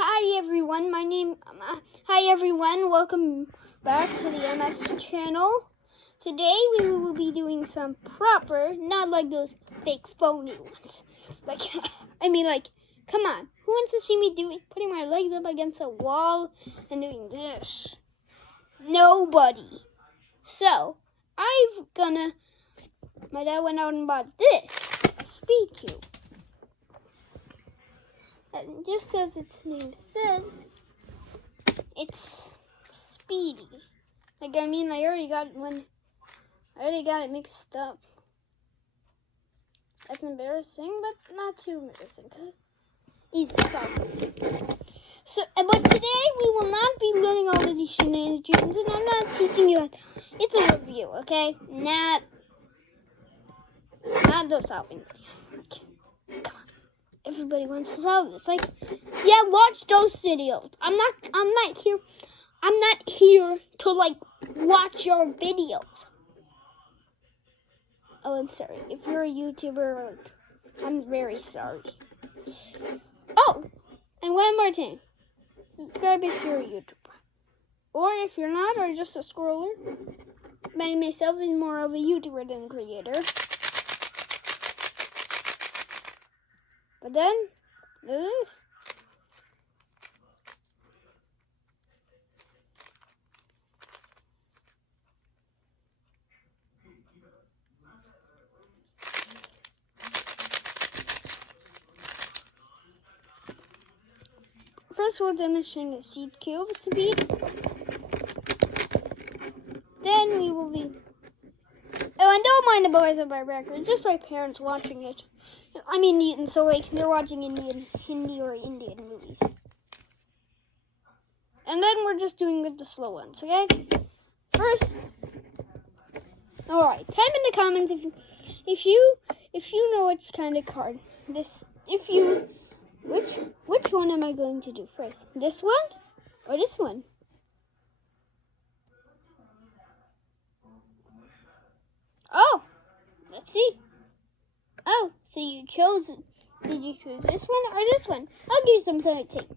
Hi everyone, hi everyone, welcome back to the MS channel. Today we will be doing some proper, not like those fake phony ones. Come on, who wants to see me putting my legs up against a wall and doing this? Nobody. So, my dad went out and bought this, a speed cube. And just as its name says, it's speedy. I already got it mixed up. That's embarrassing, but not too embarrassing, because easy problem. But today we will not be learning all of these shenanigans, and I'm not teaching you. It's a review, okay? Not those solving videos. Come on. Everybody wants to solve this. Yeah, watch those videos. I'm not here to watch your videos. Oh, I'm sorry. If you're a YouTuber, I'm very sorry. Oh, and one more thing. Subscribe if you're a YouTuber. Or if you're not, or just a scroller. Myself is more of a YouTuber than a creator. But then, this. First, we're demonstrating a seed cube speed. Then we will be. Oh, and don't mind the boys in my background. Just my parents watching it. I'm Indian, so they're watching Hindi or Indian movies. And then we're just doing the slow ones, okay? First, all right. Type in the comments if you know which kind of card which one am I going to do first? This one or this one? Oh, let's see. Oh, so you chose it. Did you choose this one or this one? I'll give you some time to take.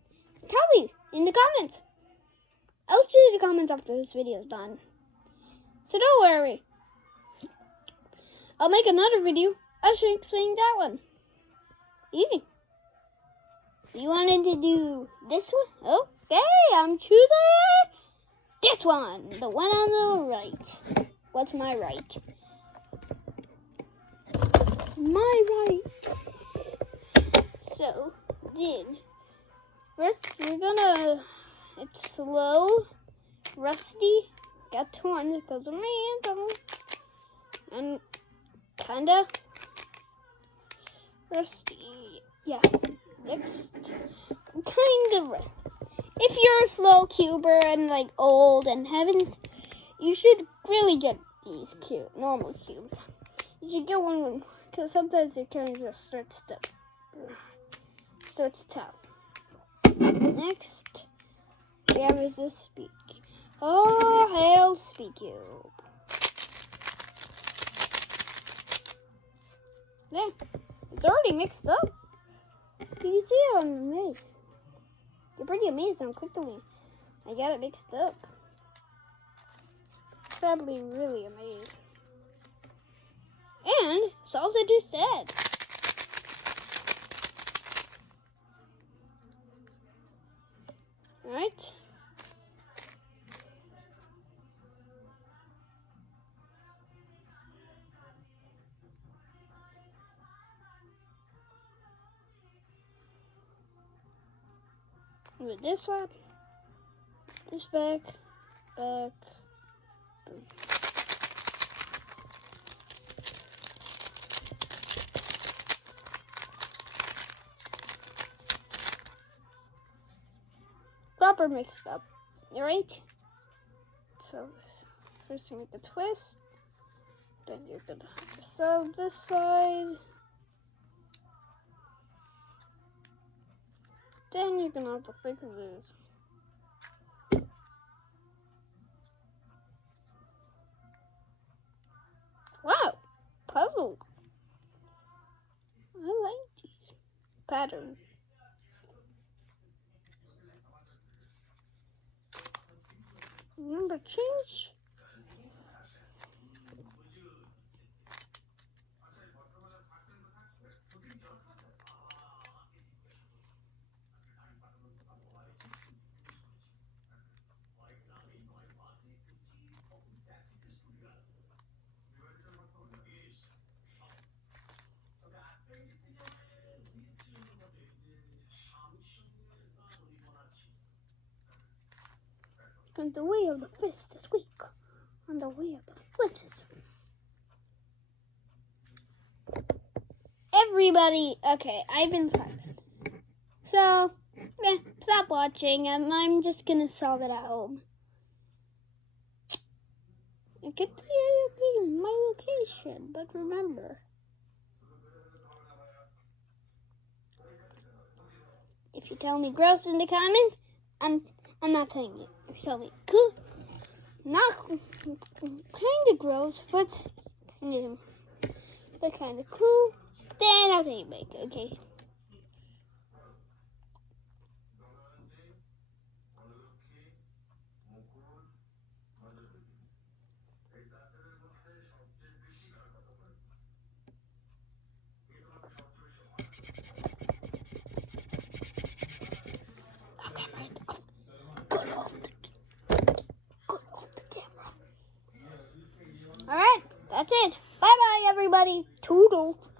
Tell me in the comments. I'll choose the comments after this video is done. So don't worry. I'll make another video. I should explain that one. Easy. You wanted to do this one? Okay, I'm choosing this one. The one on the right. What's my right? My right. So, then, first it's slow, rusty, got torn because of me, and kinda rusty, yeah, next, kind of rusty. If you're a slow cuber and old and you should really get these normal cubes. You should get one because sometimes it kind of just starts tough. Next, we have this speed. Oh, hell, speed cube. There, it's already mixed up. You can see how I'm amazed. You're pretty amazed how quickly I got it mixed up. Probably really amazed. And solved it instead. Alright. With this one, this back, boom. Proper mixed up, alright? So first you make a twist, then you're gonna have to solve this side. Then you're gonna have to fix this. Wow, puzzle. I like these patterns. Remember change? On the way of the fist is weak. On the way of the foot is everybody. Okay, I've been silent. So, stop watching. I'm just gonna solve it at home. I could tell you my location, but remember. If you tell me gross in the comments, I'm not telling you. If you tell me cool, not kind of gross, but kind of cool, then I'll tell you back. Okay. Alright, that's it. Bye-bye, everybody. Toodles.